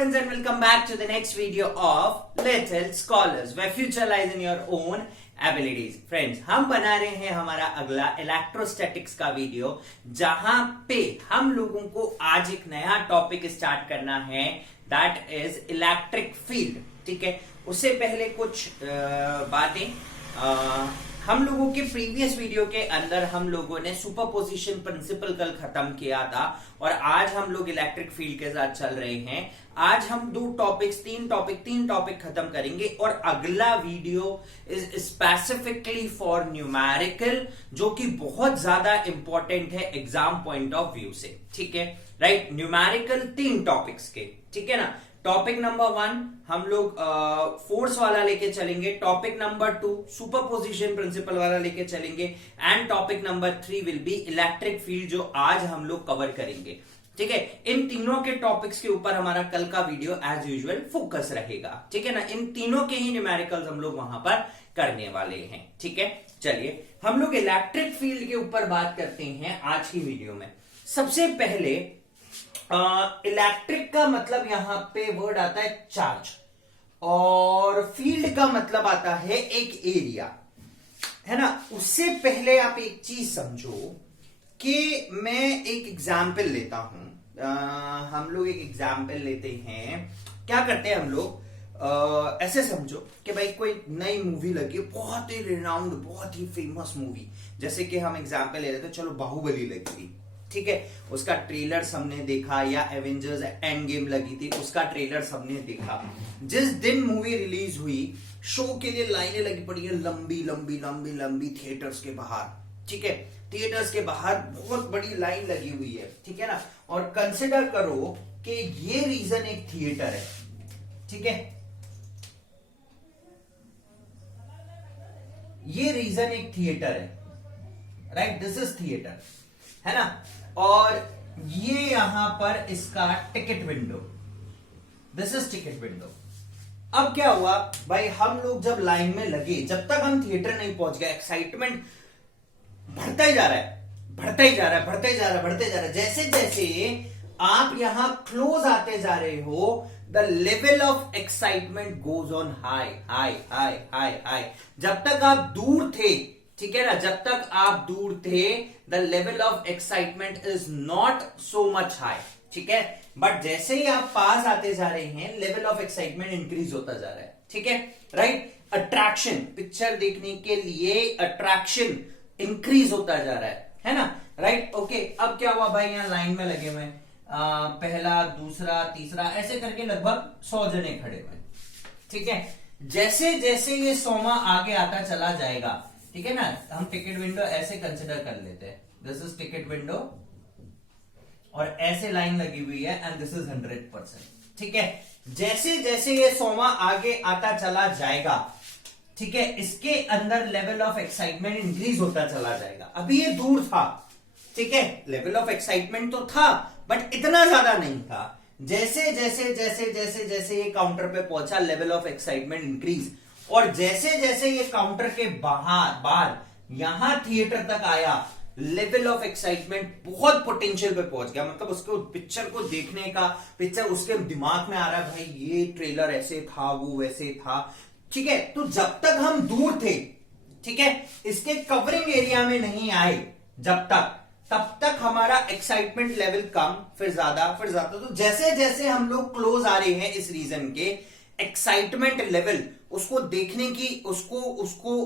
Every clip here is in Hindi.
friends and welcome back to the next video of Little Scholars where future lies in your own abilities. Friends, हम बना रहे हैं हमारा अगला इलेक्ट्रोस्टैटिक्स का वीडियो जहां पे हम लोगों को आज एक नया टॉपिक स्टार्ट करना है दैट इज इलेक्ट्रिक फील्ड। ठीक है, उससे पहले कुछ बातें हम लोगों के प्रीवियस वीडियो के अंदर हम लोगों ने सुपरपोजिशन प्रिंसिपल कल खत्म किया था और आज हम लोग इलेक्ट्रिक फील्ड के साथ चल रहे हैं। आज हम तीन टॉपिक खत्म करेंगे और अगला video is specifically for numerical, जो कि बहुत ज्यादा इंपॉर्टेंट है एग्जाम पॉइंट ऑफ व्यू से। ठीक है, राइट। न्यूमेरिकल 3 टॉपिक्स के, ठीक है ना। टॉपिक नंबर 1 हम लोग फोर्स वाला लेके चलेंगे, टॉपिक नंबर 2 सुपरपोजिशन प्रिंसिपल वाला लेके चलेंगे and topic number 3 will be electric field, जो आज हम लोग कवर करेंगे। ठीक है, इन तीनों के टॉपिक्स के ऊपर हमारा कल का वीडियो एज यूजुअल फोकस रहेगा। ठीक है ना, इन तीनों के ही न्यूमेरिकल्स हम लोग वहां पर करने वाले हैं। ठीक है, चलिए हम लोग इलेक्ट्रिक फील्ड के ऊपर बात करते हैं आज की वीडियो में। सबसे पहले इलेक्ट्रिक का मतलब यहां पे वर्ड आता है चार्ज और फील्ड का मतलब आता है एक एरिया, है ना। उससे पहले आप एक चीज समझो कि मैं एक एग्जाम्पल लेता हूं। हम लोग एक एग्जाम्पल लेते हैं। क्या करते हैं हम लोग, ऐसे समझो कि भाई कोई नई मूवी लगी, बहुत ही रिनाउंड, बहुत ही फेमस मूवी, जैसे कि हम एग्जाम्पल ले लेते हैं, चलो बाहुबली लगी थी। ठीक है, उसका ट्रेलर सबने देखा, या एवेंजर्स एंड गेम लगी थी, उसका ट्रेलर सबने देखा। जिस दिन मूवी रिलीज हुई, शो के लिए लाइनें लगी पड़ी है, लंबी लंबी लंबी लंबी थिएटर्स के बाहर। ठीक है, थिएटर्स के बाहर बहुत बड़ी लाइन लगी हुई है। ठीक है ना, और कंसिडर करो कि ये रीजन एक थिएटर है। ठीक है, ये रीजन एक थिएटर है, राइट, दिस इज थिएटर, है ना। और ये यहां पर इसका ticket window, this is ticket window. अब क्या हुआ भाई, हम लोग जब लाइन में लगे, जब तक हम थिएटर नहीं पहुंच गए, एक्साइटमेंट बढ़ता ही जा रहा है, बढ़ता ही जा रहा है, बढ़ता ही जा रहा है, बढ़ते जा रहा है। जैसे जैसे आप यहां क्लोज आते जा रहे हो, the level of excitement goes on high high high high high. जब तक आप दूर थे, ठीक है ना, जब तक आप दूर थे, the level of excitement is not so much high. ठीक है, बट जैसे ही आप पास आते जा रहे हैं, लेवल ऑफ एक्साइटमेंट इंक्रीज होता जा रहा है। ठीक है, राइट। अट्रैक्शन, पिक्चर देखने के लिए अट्रैक्शन इंक्रीज होता जा रहा है ना, राइट। ओके, अब क्या हुआ भाई, यहां लाइन में लगे हुए, पहला, दूसरा, तीसरा, ऐसे करके लगभग 100 जने खड़े हुए। ठीक है, जैसे जैसे ये 100वां आगे आता चला जाएगा, ठीक है ना, हम टिकट विंडो ऐसे कंसिडर कर लेते हैं, दिस इज टिकट विंडो और ऐसे लाइन लगी हुई है एंड दिस इज 100%। ठीक है, जैसे जैसे ये 100वां आगे आता चला जाएगा, ठीक है, इसके अंदर लेवल ऑफ एक्साइटमेंट इंक्रीज होता चला जाएगा। अभी ये दूर था, ठीक है, लेवल ऑफ एक्साइटमेंट तो था बट इतना ज्यादा नहीं था। जैसे जैसे जैसे जैसे जैसे ये काउंटर पे पहुंचा, लेवल ऑफ एक्साइटमेंट इंक्रीज, और जैसे जैसे ये काउंटर के बाहर यहां थिएटर तक आया, लेवल ऑफ एक्साइटमेंट बहुत पोटेंशियल पे पहुंच गया। मतलब उसको पिक्चर को देखने का, पिक्चर उसके दिमाग में आ रहा है, भाई ये ट्रेलर ऐसे था, वो वैसे था। ठीक है, तो जब तक हम दूर थे, ठीक है, इसके कवरिंग एरिया में नहीं आए जब तक, तब तक हमारा एक्साइटमेंट लेवल कम, फिर ज्यादा, फिर ज्यादा। तो जैसे जैसे हम लोग क्लोज आ रहे हैं इस रीजन के, एक्साइटमेंट लेवल, उसको देखने की, उसको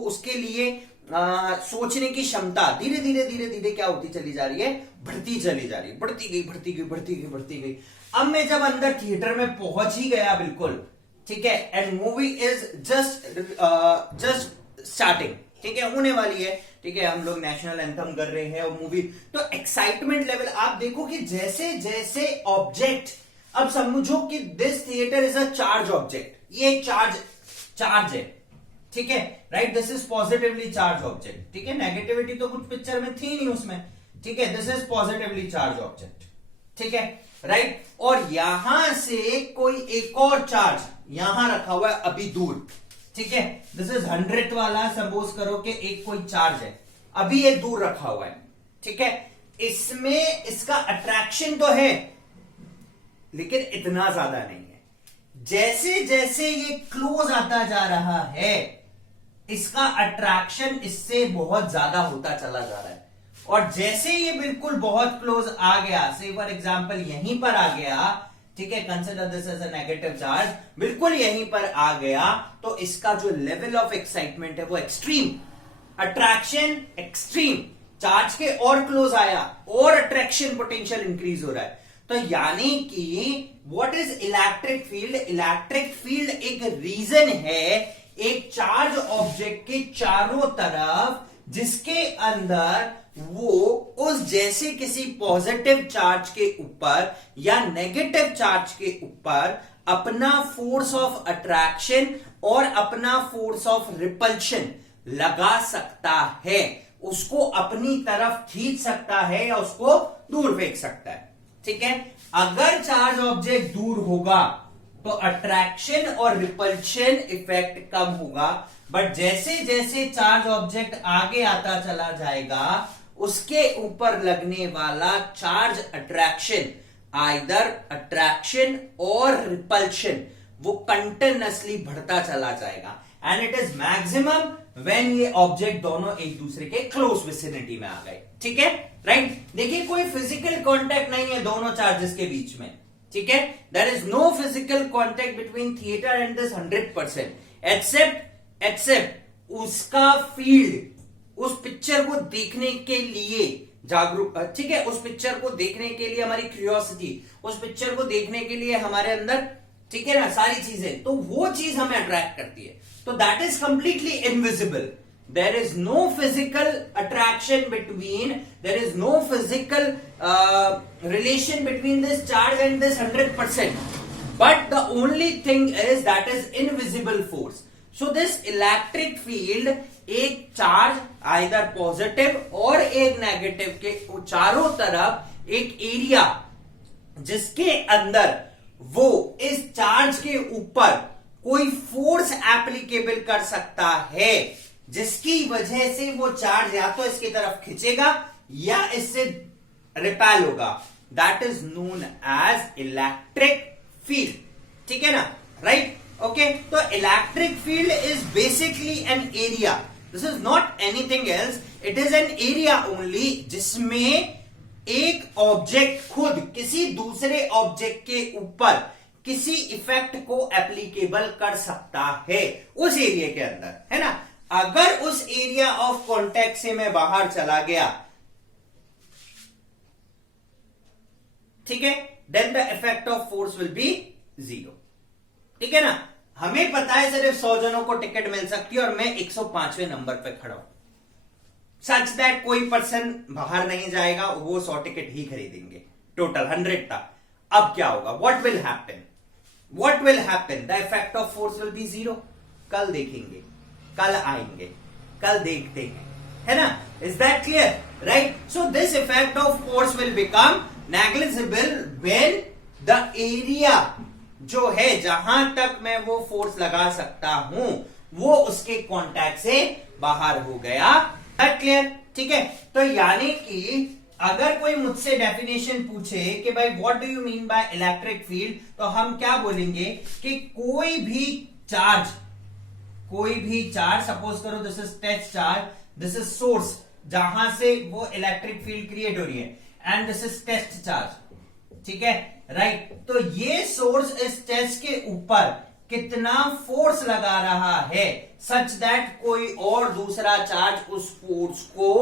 उसके लिए सोचने की क्षमता धीरे धीरे धीरे धीरे क्या होती चली जा रही है, बढ़ती चली जा रही है, बढ़ती गई, बढ़ती गई, बढ़ती गई, बढ़ती गई। अब मैं जब अंदर थिएटर में पहुंच ही गया बिल्कुल, ठीक है, and movie is just starting, ठीक है, होने वाली है। ठीक है, हम लोग नेशनल एंथम कर रहे हैं और मूवी, तो एक्साइटमेंट लेवल आप देखो कि जैसे जैसे ऑब्जेक्ट, अब समझो कि this theatre is a charge object, ये चार्ज है। ठीक है, right, this is positively charge object. ठीक है, नेगेटिविटी तो कुछ पिक्चर में थी नहीं उसमें। ठीक है, this is positively charge object. ठीक है, राइट, और यहां से कोई एक और चार्ज यहां रखा हुआ है अभी दूर। ठीक है, दिस इज 100th वाला, सपोज करो कि एक कोई चार्ज है, अभी ये दूर रखा हुआ है। ठीक है, इसमें इसका अट्रैक्शन तो है लेकिन इतना ज्यादा नहीं है। जैसे जैसे ये क्लोज आता जा रहा है, इसका अट्रैक्शन इससे बहुत ज्यादा होता चला जा रहा है, और जैसे ये बिल्कुल बहुत क्लोज आ गया, से फॉर एग्जांपल यहीं पर आ गया, ठीक है, consider this as a negative charge, बिल्कुल यहीं पर आ गया, तो इसका जो लेवल ऑफ एक्साइटमेंट है वो एक्सट्रीम, अट्रैक्शन एक्सट्रीम, चार्ज के और क्लोज आया और अट्रैक्शन पोटेंशियल इंक्रीज हो रहा है। तो यानी कि what is electric field? Electric field एक रीजन है एक चार्ज ऑब्जेक्ट के चारों तरफ, जिसके अंदर वो उस जैसे किसी पॉजिटिव चार्ज के ऊपर या नेगेटिव चार्ज के ऊपर अपना फोर्स ऑफ अट्रैक्शन और अपना फोर्स ऑफ रिपल्शन लगा सकता है, उसको अपनी तरफ खींच सकता है या उसको दूर फेंक सकता है। ठीक है, अगर चार्ज ऑब्जेक्ट दूर होगा तो अट्रैक्शन और रिपल्शन इफेक्ट कम होगा, बट जैसे जैसे चार्ज ऑब्जेक्ट आगे आता चला जाएगा, उसके ऊपर लगने वाला चार्ज अट्रैक्शन, आइदर अट्रैक्शन और रिपल्शन, वो कंटिन्यूअसली बढ़ता चला जाएगा, and it is maximum when ये ऑब्जेक्ट दोनों एक दूसरे के क्लोज विसिनिटी में आ गए। ठीक है, राइट। देखिए, कोई फिजिकल कांटेक्ट नहीं है दोनों चार्जेस के बीच में। ठीक है, there is no physical contact between theatre and this 100%, except उसका फील्ड, उस पिक्चर को देखने के लिए जागरूक, ठीक है, उस पिक्चर को देखने के लिए हमारी क्यूरियोसिटी, उस पिक्चर को देखने के लिए हमारे अंदर, ठीक है ना, सारी चीजें, तो वो चीज हमें अट्रैक्ट करती है, तो that is completely invisible. There is no physical attraction between, there is no physical relation between this charge and this 100%. But the only thing is that is invisible force. So this electric field एक चार्ज either positive और एक नेगेटिव के चारों तरफ एक एरिया, जिसके अंदर वो इस चार्ज के ऊपर कोई फोर्स एप्लीकेबल कर सकता है, जिसकी वजह से वो चार्ज या तो इसकी तरफ खींचेगा या इससे रिपेल होगा, that is known as electric field. ठीक है ना, राइट, ओके। तो electric field is basically an area, this is not anything else, it is an area only, जिसमें एक ऑब्जेक्ट खुद किसी दूसरे ऑब्जेक्ट के ऊपर किसी इफेक्ट को एप्लीकेबल कर सकता है उस एरिया के अंदर, है ना। अगर उस एरिया ऑफ कॉन्टेक्ट से मैं बाहर चला गया, ठीक है, then the effect of force will be 0। ठीक है ना, हमें पता है सिर्फ 100 जनों को टिकट मिल सकती है और मैं 105वें नंबर पे खड़ा हूं, सच दैट कोई पर्सन बाहर नहीं जाएगा, वो 100 टिकट ही खरीदेंगे, टोटल 100 था। अब क्या होगा? What will happen? What will happen? The effect of force will be 0। कल देखेंगे, कल आएंगे, कल देखते हैं, है ना। Is that clear? Right. So this effect of force will become negligible when the area जो है जहां तक मैं वो फोर्स लगा सकता हूं, वो उसके कांटेक्ट से बाहर हो गया। That clear? ठीक है, तो यानी कि अगर कोई मुझसे डेफिनेशन पूछे कि भाई what do you mean by electric field, तो हम क्या बोलेंगे कि कोई भी चार्ज, सपोज करो this is test charge, this is source जहां से वो इलेक्ट्रिक फील्ड क्रिएट हो रही है, and this is test charge. ठीक है, राइट। तो ये सोर्स इस टेस्ट के ऊपर कितना फोर्स लगा रहा है, सच दैट कोई और दूसरा चार्ज उस फोर्स को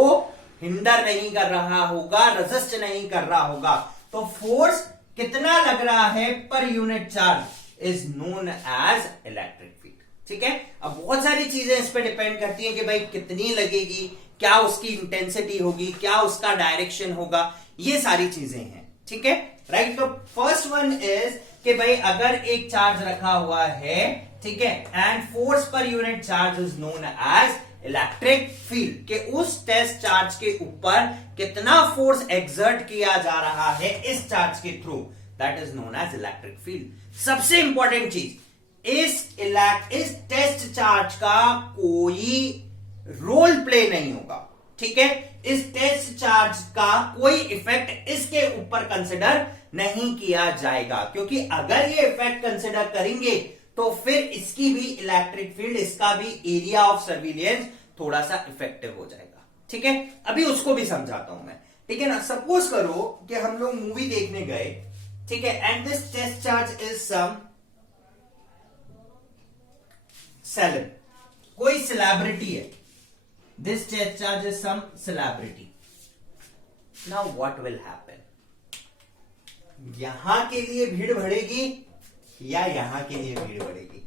हिंडर नहीं कर रहा होगा, रेजिस्ट नहीं कर रहा होगा। तो फोर्स कितना लग रहा है per unit charge is known as electric field. ठीक है, अब बहुत सारी चीजें इस पर डिपेंड करती हैं कि भाई कितनी लगेगी, क्या उसकी इंटेंसिटी होगी, क्या उसका डायरेक्शन होगा, ये सारी चीजें हैं। ठीक है, राइट। तो फर्स्ट वन इज कि भाई अगर एक चार्ज रखा हुआ है, ठीक है, and force per unit charge is known as electric field, के उस टेस्ट चार्ज के ऊपर कितना फोर्स एक्सर्ट किया जा रहा है इस चार्ज के through, that is known as electric field. सबसे इंपॉर्टेंट चीज, इस टेस्ट चार्ज का कोई रोल प्ले नहीं होगा। ठीक है, इस टेस्ट चार्ज का कोई इफेक्ट इसके ऊपर कंसिडर नहीं किया जाएगा, क्योंकि अगर ये इफेक्ट कंसिडर करेंगे तो फिर इसकी भी इलेक्ट्रिक फील्ड, इसका भी एरिया ऑफ सर्विलियंस थोड़ा सा इफेक्टिव हो जाएगा। ठीक है, अभी उसको भी समझाता हूं मैं। ठीक है ना, सपोज करो कि हम लोग मूवी देखने गए, ठीक है, and this test charge is some celeb, कोई सेलिब्रिटी है, this test charge is some celebrity. Now what will happen, यहां के लिए भीड़ बढ़ेगी या यहां के लिए भीड़ बढ़ेगी?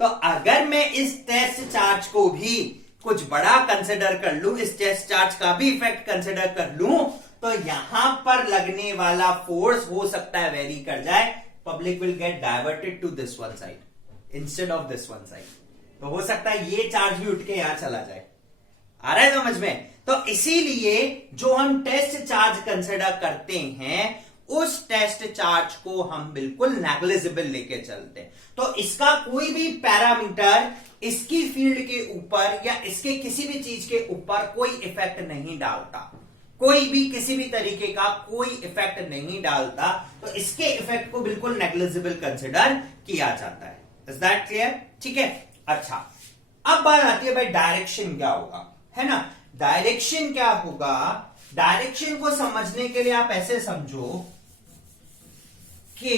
तो अगर मैं इस टेस्ट चार्ज को भी कुछ बड़ा कंसिडर कर लूं, इस टेस्ट चार्ज का भी इफेक्ट कंसिडर कर लूं, तो यहां पर लगने वाला फोर्स हो सकता है वेरी कर जाए। Public will get diverted to this one side instead of this one side. तो हो सकता है ये चार्ज भी उठ के यहां चला जाए। आ रहा है समझ में? तो इसीलिए जो हम टेस्ट चार्ज कंसिडर करते हैं, उस टेस्ट चार्ज को हम बिल्कुल नेग्लिजिबल लेके चलते हैं। तो इसका कोई भी पैरामीटर इसकी फील्ड के ऊपर या इसके किसी भी चीज के ऊपर कोई इफेक्ट नहीं डालता, कोई भी किसी भी तरीके का कोई इफेक्ट नहीं डालता। तो इसके इफेक्ट को बिल्कुल नेग्लिजिबल कंसिडर किया जाता है। Is that clear? ठीक है, अच्छा अब बात आती है भाई डायरेक्शन क्या होगा, है ना। डायरेक्शन क्या होगा, डायरेक्शन को समझने के लिए आप ऐसे समझो कि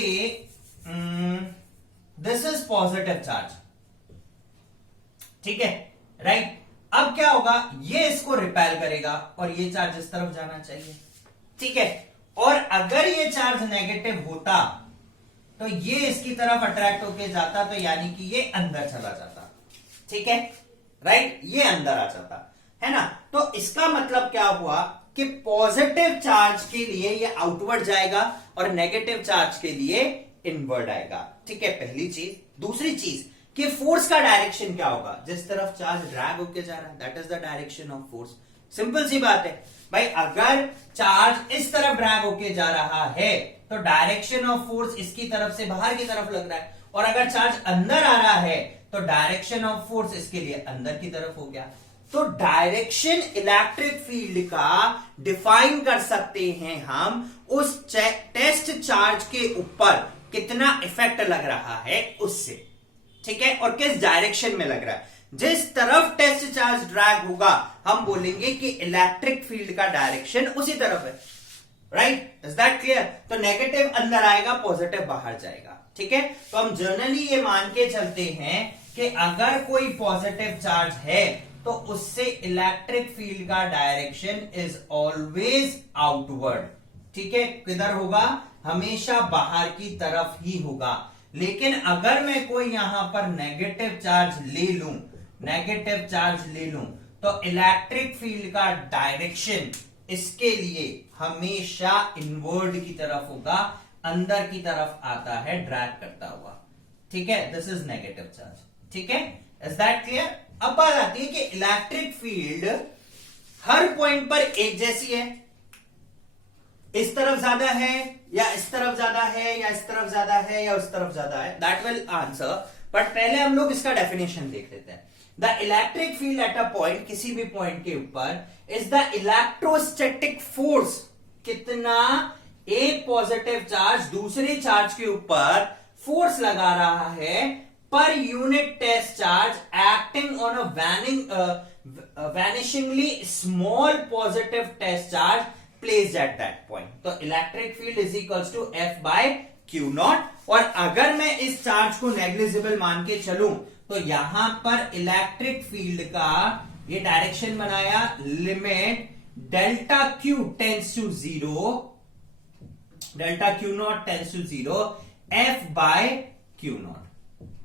दिस इज पॉजिटिव चार्ज, ठीक है, राइट। अब क्या होगा, ये इसको रिपेल करेगा और ये चार्ज इस तरफ जाना चाहिए, ठीक है। और अगर ये चार्ज नेगेटिव होता तो ये इसकी तरफ अट्रैक्ट होके जाता, तो यानी कि ये अंदर चला जाता, ठीक है, राइट, ये अंदर आ जाता, है ना। तो इसका मतलब क्या हुआ कि पॉजिटिव चार्ज के लिए ये आउटवर्ड जाएगा और नेगेटिव चार्ज के लिए इनवर्ड आएगा, ठीक है, पहली चीज। दूसरी चीज कि फोर्स का डायरेक्शन क्या होगा, जिस तरफ चार्ज ड्रैग होके जा रहा है that is the direction of force. Simple सी बात है भाई, अगर चार्ज इस तरफ ड्रैग होके जा रहा है तो डायरेक्शन ऑफ फोर्स इसकी तरफ से बाहर की तरफ लग रहा है, और अगर चार्ज अंदर आ रहा है तो डायरेक्शन ऑफ फोर्स इसके लिए अंदर की तरफ हो गया। तो डायरेक्शन इलेक्ट्रिक फील्ड का डिफाइन कर सकते हैं हम उस टेस्ट चार्ज के ऊपर कितना इफेक्ट लग रहा है उससे, ठीक है, और किस डायरेक्शन में लग रहा है। जिस तरफ टेस्ट चार्ज ड्रैग होगा हम बोलेंगे कि इलेक्ट्रिक फील्ड का डायरेक्शन उसी तरफ है, राइट। Is that clear? तो नेगेटिव अंदर आएगा, पॉजिटिव बाहर जाएगा, ठीक है। तो हम जनरली ये मान के चलते हैं कि अगर कोई पॉजिटिव चार्ज है तो उससे इलेक्ट्रिक फील्ड का डायरेक्शन इज ऑलवेज आउटवर्ड, ठीक है। किधर होगा? हमेशा बाहर की तरफ ही होगा। लेकिन अगर मैं कोई यहां पर नेगेटिव चार्ज ले लूं, नेगेटिव चार्ज ले लूं, तो इलेक्ट्रिक फील्ड का डायरेक्शन इसके लिए हमेशा इनवर्ड की तरफ होगा, अंदर की तरफ आता है ड्रैग करता हुआ, ठीक है। दिस इज नेगेटिव चार्ज, ठीक है। Is that clear? अब बात आती है कि इलेक्ट्रिक फील्ड हर पॉइंट पर एक जैसी है, इस तरफ ज्यादा है या इस तरफ ज्यादा है या इस तरफ ज्यादा है या उस तरफ ज्यादा है, दैट विल आंसर। बट पहले हम लोग इसका डेफिनेशन देख लेते हैं। The electric field at a point, किसी भी पॉइंट के ऊपर, इज द इलेक्ट्रोस्टैटिक फोर्स। कितना? एक पॉजिटिव चार्ज दूसरे चार्ज के ऊपर फोर्स लगा रहा है per unit test charge acting on a vanishingly small positive test charge placed at that point. तो electric field is equals to F by Q naught. और अगर मैं इस चार्ज को नेग्लिजिबल मान के चलूं तो यहां पर इलेक्ट्रिक फील्ड का ये डायरेक्शन बनाया, limit delta Q tends to 0, delta Q naught tends to 0, F by Q naught,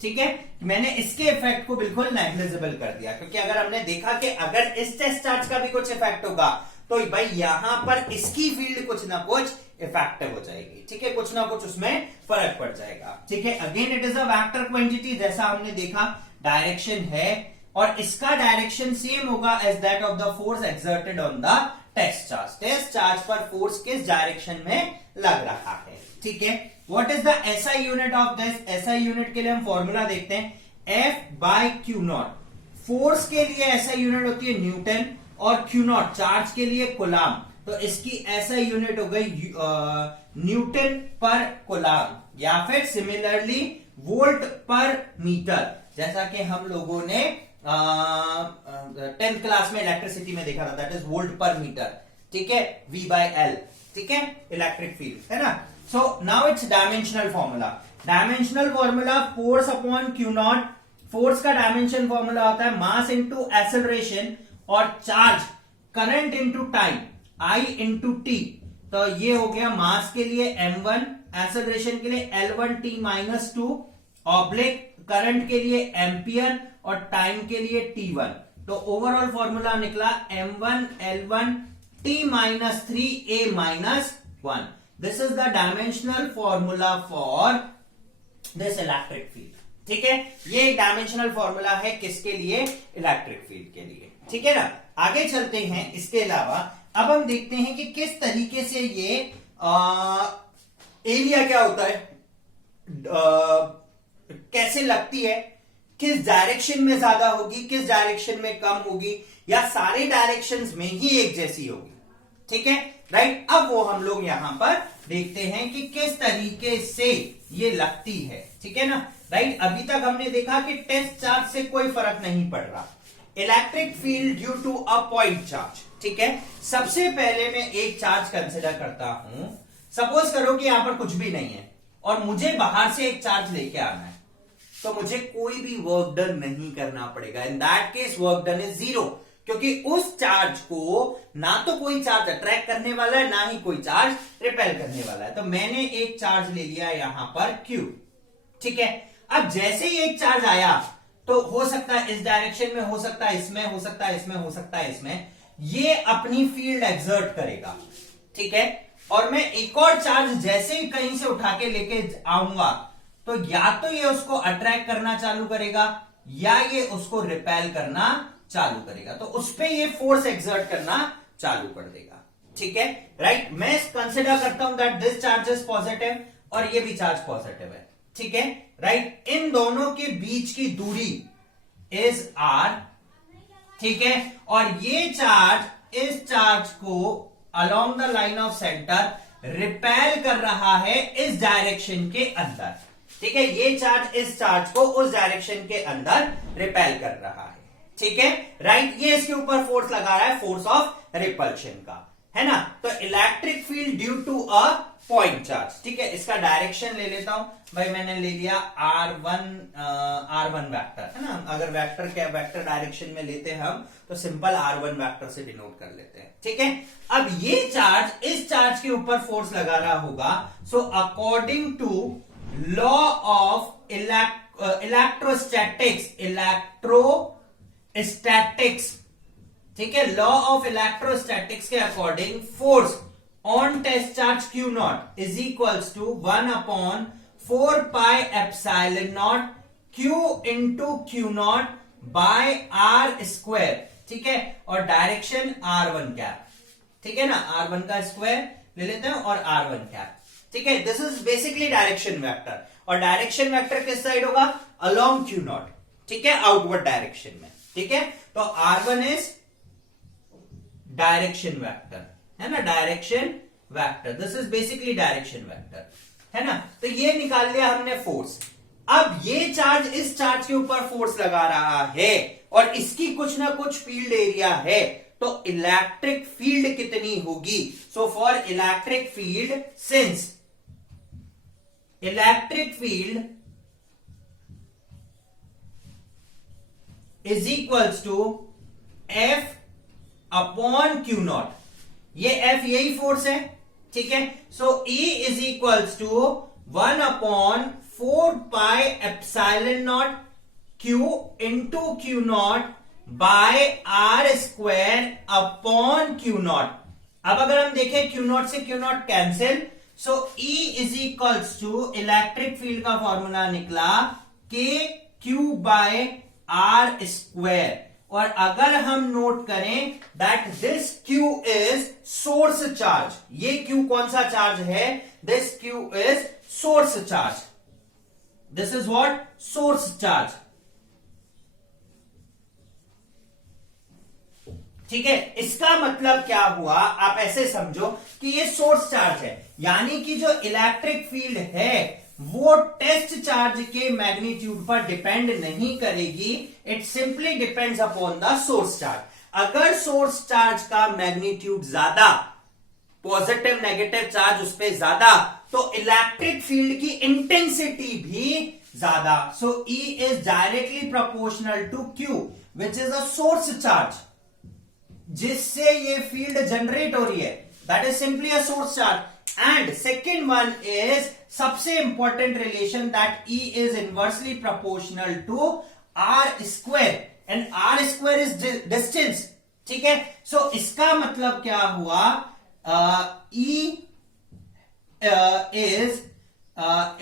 ठीक है। मैंने इसके इफेक्ट को बिल्कुल नेग्लिजिबल कर दिया, क्योंकि अगर हमने देखा कि अगर इस टेस्ट चार्ज का भी कुछ इफेक्ट होगा तो भाई यहां पर इसकी फील्ड कुछ ना कुछ इफेक्टिव हो जाएगी, ठीक है, कुछ ना कुछ उसमें फर्क पड़ जाएगा, ठीक है। Again it is a vector quantity, जैसा हमने देखा डायरेक्शन है और इसका डायरेक्शन सेम होगा as that of the force exerted on the test charge. Test charge पर फोर्स किस डायरेक्शन में लग रहा है, ठीक है। What is the SI unit of this? SI unit के लिए हम फॉर्मूला देखते हैं, F by Q naught. Force के लिए SI यूनिट होती है न्यूटन और क्यू नॉट चार्ज के लिए कूलाम, तो इसकी ऐसा यूनिट हो गई न्यूटन पर कूलाम, या फिर सिमिलरली वोल्ट पर मीटर, जैसा कि हम लोगों ने 10th क्लास में इलेक्ट्रिसिटी में देखा था, दैट इज वोल्ट पर मीटर, ठीक है, V/L, ठीक है, इलेक्ट्रिक फील्ड है ना। So now it's dimensional formula. Dimensional formula force upon Q not, force का डायमेंशन फॉर्मूला होता है मास इंटू एक्सेलरेशन और charge current into time I into T. तो ये हो गया मास के लिए m1, एक्सेलरेशन के लिए L1t-2 ऑब्लिक, करंट के लिए एम्पियर और टाइम के लिए t1। तो ओवरऑल फॉर्मूला निकला m1 L1 t-3a-1। This is the dimensional formula for this electric field, ठीक है। ये डायमेंशनल फॉर्मूला है किसके लिए? इलेक्ट्रिक फील्ड के लिए, ठीक है ना। आगे चलते हैं। इसके अलावा अब हम देखते हैं कि किस तरीके से ये एरिया क्या होता है, कैसे लगती है, किस डायरेक्शन में ज्यादा होगी, किस डायरेक्शन में कम होगी, या सारे डायरेक्शंस में ही एक जैसी होगी, ठीक है, राइट। अब वो हम लोग यहां पर देखते हैं कि किस तरीके से ये लगती है, ठीक है ना, राइट। अभी तक हमने देखा कि टेस्ट चार्ज से कोई फर्क नहीं पड़ रहा, electric field due to a point charge, ठीक है। सबसे पहले मैं एक चार्ज कंसिडर करता हूं। सपोज करो कि यहां पर कुछ भी नहीं है और मुझे बाहर से एक चार्ज लेके आना है, तो मुझे कोई भी वर्क डन नहीं करना पड़ेगा। In that case work done is 0, क्योंकि उस चार्ज को ना तो कोई चार्ज अट्रैक्ट करने वाला है, ना ही कोई चार्ज रिपेल करने वाला है। तो मैंने एक चार्ज ले लिया यहां पर Q, ठीक है। अब जैसे ही एक चार्ज आया, तो हो सकता है इस डायरेक्शन में, हो सकता है इसमें, हो सकता है इसमें, हो सकता है इसमें, ये अपनी फील्ड एक्सर्ट करेगा, ठीक है। और मैं एक और चार्ज जैसे ही कहीं से उठा के लेके आऊंगा, तो या तो ये उसको अट्रैक्ट करना चालू करेगा या ये उसको रिपेल करना चालू करेगा, तो उस पे ये फोर्स एक्सर्ट करना चालू कर देगा, ठीक है, राइट। मैं कंसिडर करता हूं that this charge is positive और ये भी चार्ज पॉजिटिव है, ठीक है, राइट। इन दोनों के बीच की दूरी इज r, ठीक है, और ये चार्ज इस चार्ज को along the line of centre repel कर रहा है इस डायरेक्शन के अंदर, ठीक है। ये चार्ज इस चार्ज को उस डायरेक्शन के अंदर रिपेल कर रहा है, ठीक है, राइट। ये इसके ऊपर फोर्स लगा रहा है, फोर्स ऑफ रिपल्शन का, है ना। तो electric field due to a point charge, ठीक है। इसका डायरेक्शन ले लेता हूं भाई, मैंने ले लिया R1 वेक्टर, है ना। अगर वेक्टर क्या वेक्टर डायरेक्शन में लेते हैं हम, तो सिंपल R1 वेक्टर से डिनोट कर लेते हैं, ठीक है। अब ये चार्ज इस चार्ज के ऊपर फोर्स लगा रहा होगा, so according to law of electrostatics, ठीक है, लॉ ऑफ इलेक्ट्रोस्टैटिक्स के according force on test charge Q naught is equals to 1/4πε0 Q into Q naught by R square, ठीक है, और डायरेक्शन R1 कैप, ठीक है ना, R1 का स्क्वायर ले लेते हैं और R1 कैप, ठीक है। This is basically direction vector, और डायरेक्शन वेक्टर किस साइड होगा? अलोंग Q नॉट, ठीक है, आउटवर्ड डायरेक्शन में, ठीक है। तो R1 इज डायरेक्शन वेक्टर, है ना, direction vector, this is basically direction vector, है ना। तो ये निकाल लिया हमने फोर्स। अब ये चार्ज इस चार्ज के ऊपर फोर्स लगा रहा है और इसकी कुछ ना कुछ फील्ड एरिया है, तो इलेक्ट्रिक फील्ड कितनी होगी? So for electric field, since electric field is equals to F upon Q naught, ये F यही फोर्स है, ठीक है। So E is equals to 1/4πε0 Q into Q naught by R square upon Q naught. अब अगर हम देखें Q नॉट से Q naught cancel, so E is equals to electric field का फॉर्मूला निकला K Q बाय R स्क्वायर, और अगर हम नोट करें that this Q is source charge, ये Q कौन सा चार्ज है? This Q is source charge, this is what? Source charge, ठीक है, इसका मतलब क्या हुआ, आप ऐसे समझो कि ये सोर्स चार्ज है, यानी कि जो इलेक्ट्रिक फील्ड है वो टेस्ट चार्ज के मैग्नीट्यूड पर डिपेंड नहीं करेगी, it simply depends upon the source charge. अगर सोर्स चार्ज का मैग्नीट्यूड ज्यादा, पॉजिटिव नेगेटिव चार्ज उस पर ज्यादा, तो इलेक्ट्रिक फील्ड की इंटेंसिटी भी ज्यादा। So E is directly proportional to Q which is a source charge, जिससे ये फील्ड जनरेट हो रही है, that is simply a source charge. And second one is सबसे important relation, that E is inversely proportional to R square, and R square is distance. ठीक है, सो इसका मतलब क्या हुआ, E is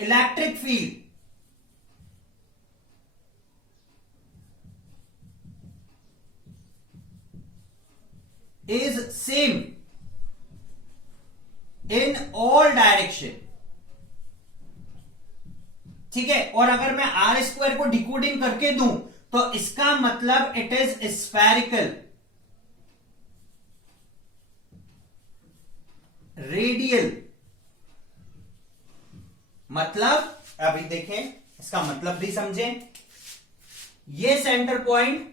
electric field is same in all direction। ठीक है, और अगर मैं आर स्क्वायर को डिकोडिंग करके दूं तो इसका मतलब इट इज स्फेरिकल, रेडियल। मतलब अभी देखें, इसका मतलब भी समझें, ये सेंटर पॉइंट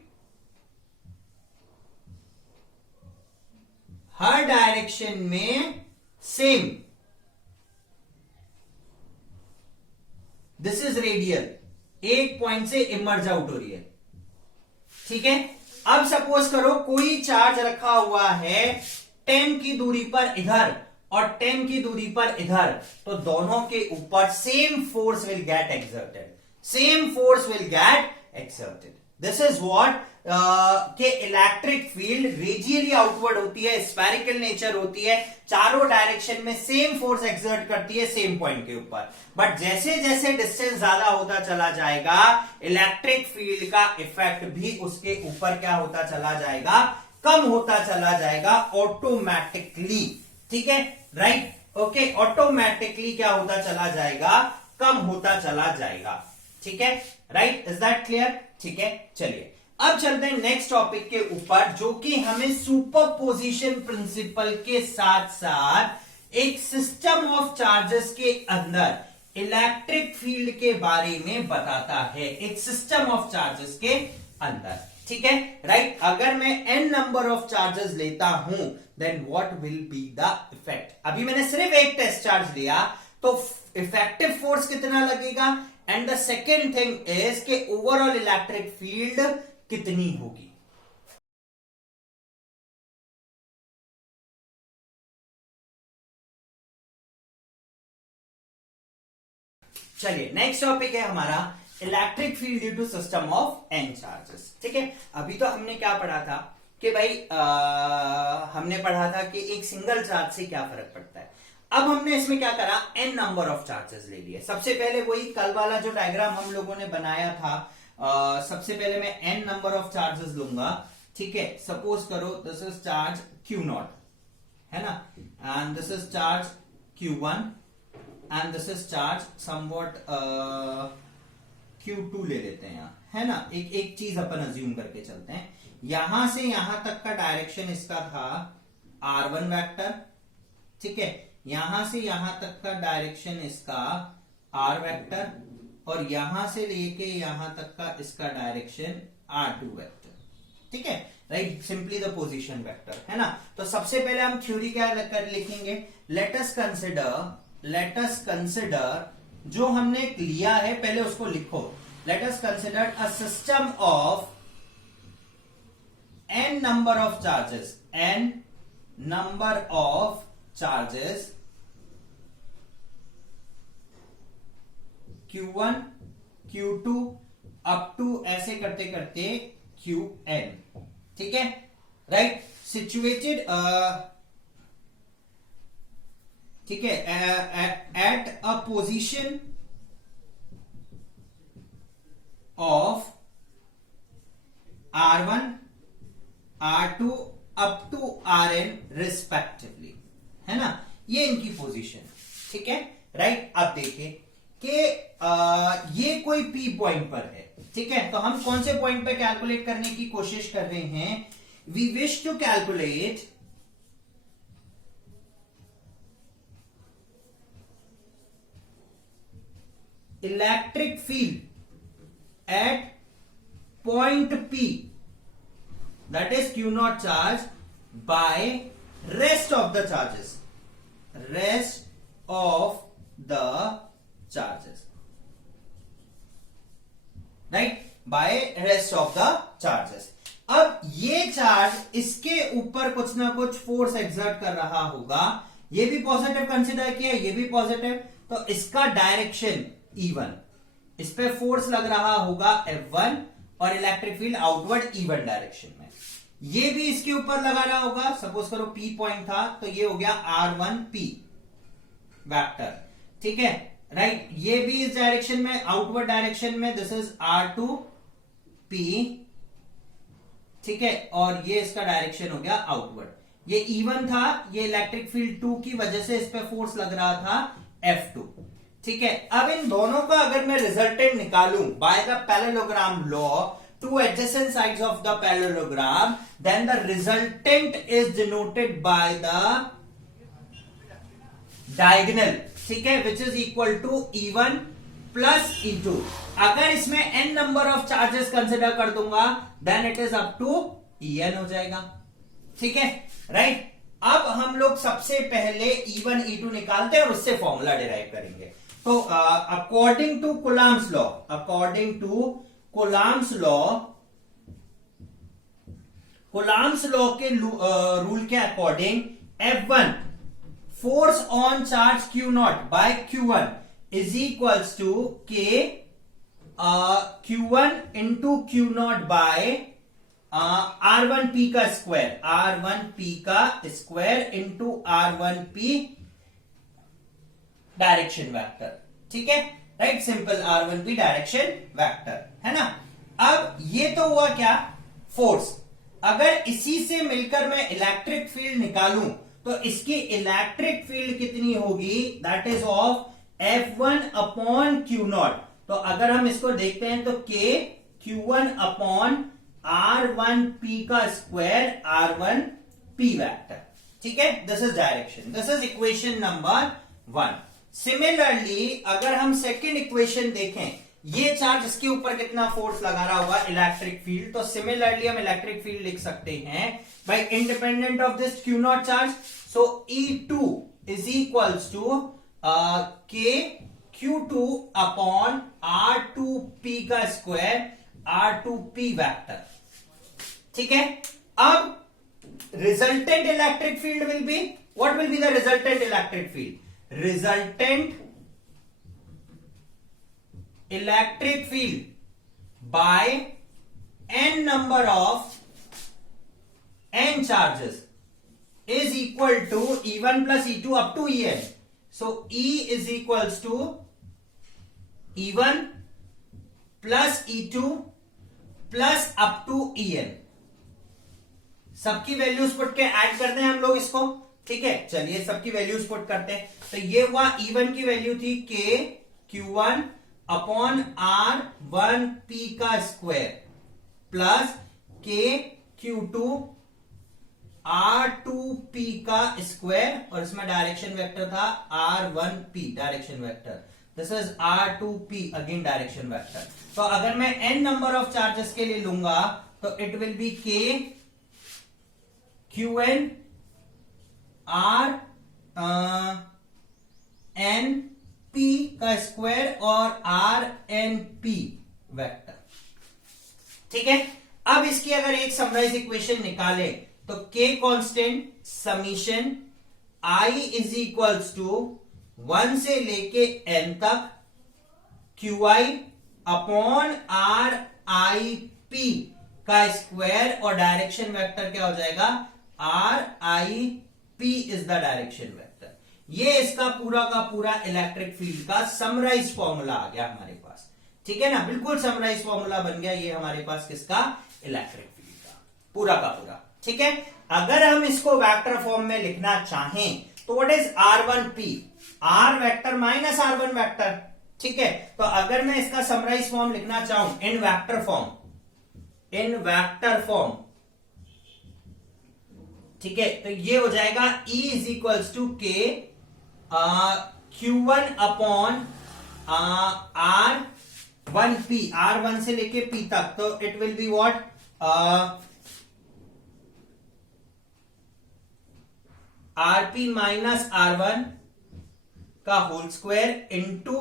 हर डायरेक्शन में सेम, दिस इज रेडियल, एक पॉइंट से इमर्ज आउट हो रही है। ठीक है, अब सपोज करो कोई चार्ज रखा हुआ है 10 की दूरी पर इधर और 10 की दूरी पर इधर, तो दोनों के ऊपर same force will get exerted, same force will get exerted. This is what के इलेक्ट्रिक फील्ड रेडियली आउटवर्ड होती है, स्फेरिकल नेचर होती है, चारों डायरेक्शन में सेम फोर्स एक्सर्ट करती है सेम पॉइंट के ऊपर। बट जैसे जैसे डिस्टेंस ज्यादा होता चला जाएगा, इलेक्ट्रिक फील्ड का इफेक्ट भी उसके ऊपर क्या होता चला जाएगा, कम होता चला जाएगा ऑटोमेटिकली। ठीक है, राइट, ओके, ऑटोमेटिकली क्या होता चला जाएगा, कम होता चला जाएगा। ठीक है, राइट, इज दैट क्लियर? ठीक है, चलिए अब चलते हैं नेक्स्ट टॉपिक के ऊपर, जो कि हमें सुपरपोजिशन प्रिंसिपल के साथ साथ एक सिस्टम ऑफ चार्जेस के अंदर इलेक्ट्रिक फील्ड के बारे में बताता है, एक सिस्टम ऑफ चार्जेस के अंदर। ठीक है, राइट, अगर मैं n नंबर ऑफ चार्जेस लेता हूं then what will be the effect. अभी मैंने सिर्फ एक टेस्ट चार्ज लिया तो इफेक्टिव फोर्स कितना लगेगा, and the second thing is के ओवरऑल इलेक्ट्रिक फील्ड कितनी होगी। चलिए नेक्स्ट टॉपिक है हमारा electric field due to system of n charges. ठीक है, अभी तो हमने क्या पढ़ा था कि भाई हमने पढ़ा था कि एक सिंगल चार्ज से क्या फर्क पड़ता है। अब हमने इसमें क्या करा, एन नंबर ऑफ चार्जेस ले लिए। सबसे पहले वही कल वाला जो डायग्राम हम लोगों ने बनाया था, सबसे पहले मैं n नंबर ऑफ चार्जेस लूंगा। ठीक है, सपोज करो दिस इज चार्ज Q0 है ना, and this is charge Q1 and this is charge somewhat Q2 ले लेते हैं यहाँ, है ना। एक चीज अपन अज्यूम करके चलते हैं, यहां से यहां तक का डायरेक्शन इसका था R1 वेक्टर। ठीक है, यहां से यहां तक का डायरेक्शन इसका R वेक्टर, और यहां से लेके यहां तक का इसका डायरेक्शन R2 वेक्टर। ठीक है, right, simply the position vector, है ना। तो सबसे पहले हम थ्योरी क्या कर लिखेंगे, लेट अस कंसिडर जो हमने लिया है पहले उसको लिखो। Let us consider a system of n number of charges, n number of charges Q1 Q2 up to ऐसे करते करते Qn। ठीक है, राइट, सिचुएटेड, ठीक है, at a position of R1 R2 up to Rn respectively, है ना, ये इनकी पोजीशन। ठीक है, राइट, अब देखिए कि ये कोई P पॉइंट पर है। ठीक है, तो हम कौन से पॉइंट पे कैलकुलेट करने की कोशिश कर रहे हैं, we wish to calculate electric field at point P, that is Q naught charge, by rest of the charges, rest of the charges, right, by rest of the charges. अब ये चार्ज इसके ऊपर कुछ ना कुछ फोर्स एक्सर्ट कर रहा होगा, ये भी पॉजिटिव कंसीडर किया, ये भी पॉजिटिव, तो इसका डायरेक्शन E1, इस पे फोर्स लग रहा होगा F1 और electric field outward E1 direction में। ये भी इसके ऊपर लगा रहा होगा, सपोज करो P पॉइंट था तो ये हो गया R1P वेक्टर, ठीक है, राइट। ये भी इस डायरेक्शन में, आउटवर्ड डायरेक्शन में, दिस इज R2P, ठीक है, और ये इसका डायरेक्शन हो गया आउटवर्ड। ये E1 था, ये इलेक्ट्रिक फील्ड 2 की वजह से इस पे फोर्स लग रहा था F2, ठीक है। अब इन दोनों का अगर मैं रिजल्टेंट निकालूं by the parallelogram law, two adjacent sides of the parallelogram, then the resultant is denoted by the diagonal, ठीक है, which is equal to E1 plus E2। अगर इसमें n number of charges consider कर दूंगा, then it is up to En हो जाएगा, ठीक है, राइट। अब हम लोग सबसे पहले E1 E2 निकालते हैं और उससे फॉर्मूला डिराइव करेंगे। तो according to Coulomb's law, according to Coulomb's law के रूल के according F1 force on charge Q0 by Q1 is equals to K Q1 into Q0 by R1P का स्क्वायर, R1P का square into R1P direction vector, ठीक है, right, simple R1P direction vector, है ना। अब ये तो हुआ क्या, फोर्स। अगर इसी से मिलकर मैं इलेक्ट्रिक फील्ड निकालूं तो इसकी इलेक्ट्रिक फील्ड कितनी होगी, that is of F1 upon Q0। तो अगर हम इसको देखते हैं तो K Q1 अपॉन R1P का स्क्वायर R1P वेक्टर, ठीक है, this is direction, this is equation number 1। Similarly अगर हम सेकेंड इक्वेशन देखें, ये चार्ज इसके ऊपर कितना फोर्स लगा रहा होगा, इलेक्ट्रिक फील्ड, तो सिमिलरली हम इलेक्ट्रिक फील्ड लिख सकते हैं by independent of this Q0 charge, so E2 is equals to K Q2 upon R2P का स्क्वायर R2P वेक्टर, ठीक है। अब resultant electric field will be, what will be the resultant electric field, resultant electric field by n number of n charges is equal to E1 plus E2 up to En. So E is equals to E1 plus E2 plus up to En। सबकी वैल्यूज पुट के ऐड करते हैं हम लोग इसको, ठीक है, चलिए सबकी वैल्यूज पुट करते हैं। तो ये हुआ E1 की वैल्यू थी K Q1 अपॉन R1P का square plus K Q2 R2P का स्क्वायर, और इसमें डायरेक्शन वेक्टर था R1P direction vector, this is R2P again direction vector. तो अगर मैं n नंबर ऑफ चार्जेस के लिए लूंगा तो it will B K Qn R N P का स्क्वायर और RNP वेक्टर, ठीक है। अब इसकी अगर एक समराइज इक्वेशन निकाले तो K constant summation I is equals to 1 से लेके n तक QI अपॉन RIP का स्क्वायर, और डायरेक्शन वेक्टर क्या हो जाएगा, RIP is the direction vector. ये इसका पूरा का पूरा इलेक्ट्रिक फील्ड का समराइज फॉर्मूला आ गया हमारे पास, ठीक है ना, बिल्कुल समराइज फॉर्मूला बन गया ये हमारे पास किसका, इलेक्ट्रिक फील्ड का पूरा का पूरा, ठीक है। अगर हम इसको वेक्टर फॉर्म में लिखना चाहें तो what is R1P, R vector minus R1 vector, ठीक है। तो अगर मैं इसका समराइज फॉर्म लिखना चाहूं इन वेक्टर फॉर्म, ठीक है, तो ये हो जाएगा E इज इक्वल्स टू के Q1 अपॉन R1P, R1 से लेके P तक, तो it will be what RP minus R1 का whole square into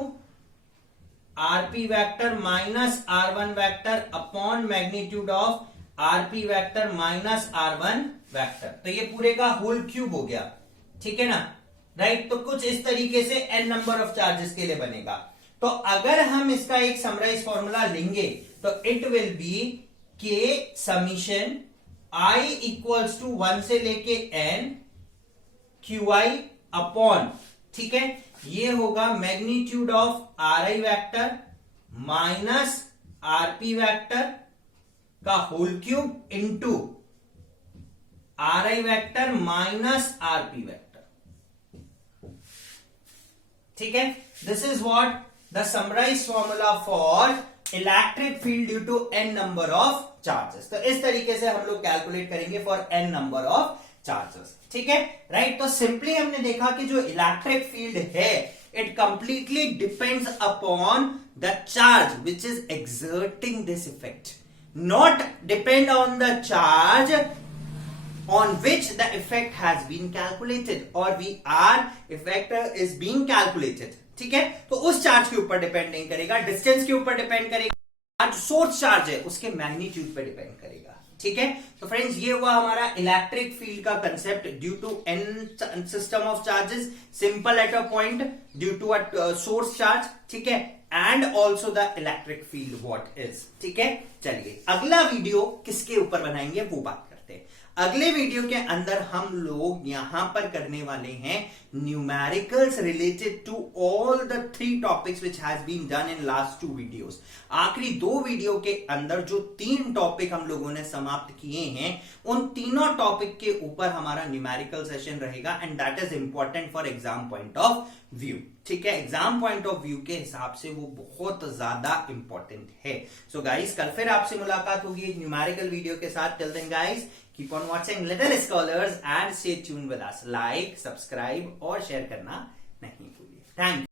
RP vector minus R1 vector upon magnitude of RP vector minus R1 vector. तो ये पूरे का होल क्यूब हो गया, ठीक है ना, राइट। तो कुछ इस तरीके से n नंबर ऑफ चार्जेस के लिए बनेगा। तो अगर हम इसका एक समराइज फॉर्मूला लेंगे तो इट विल बी के समीशन I इक्वल्स टू 1 से लेके n QI अपॉन, ठीक है, ये होगा magnitude of RI vector minus RP vector का whole cube into RI vector minus RP vector, ठीक है। This is what the summarise formula for electric field due to n number of charges. तो इस तरीके से हम लोग कैलकुलेट करेंगे for n number of charges, ठीक है, राइट। तो सिंपली हमने देखा कि जो इलेक्ट्रिक फील्ड है it completely depends upon the charge which is exerting this effect, not depend on the charge on which the effect has been calculated or VR effect is being calculated, ठीक है। तो उस चार्ज के ऊपर डिपेंड नहीं करेगा, डिस्टेंस के ऊपर डिपेंड करेगा, जो सोर्स चार्ज है उसके मैग्नीट्यूड पे डिपेंड करेगा, ठीक है। तो फ्रेंड्स ये हुआ हमारा इलेक्ट्रिक फील्ड का concept due to n system of charges, simple at a point due to a source charge, ठीक है, and also the electric field what is, ठीक है। चलिए अगला वीडियो किसके ऊपर बनाएंगे वो बात करते हैं। अगले वीडियो के अंदर हम लोग यहां पर करने वाले हैं numericals related to all the 3 topics which has been done in last 2 videos. आखिरी 2 वीडियो के अंदर जो 3 टॉपिक हम लोगों ने समाप्त किए हैं उन तीनों टॉपिक के ऊपर हमारा न्यूमेरिकल सेशन रहेगा and that is important for exam point of view, ठीक है। एग्जाम पॉइंट ऑफ व्यू के हिसाब से वो बहुत ज्यादा इंपॉर्टेंट है। सो गाइस कल फिर आपसे मुलाकात होगी एक न्यूमेरिकल वीडियो के साथ। Till then guys keep on watching Little Scholars and stay tuned with us. Like, subscribe और शेयर करना नहीं भूलिए। Thank you.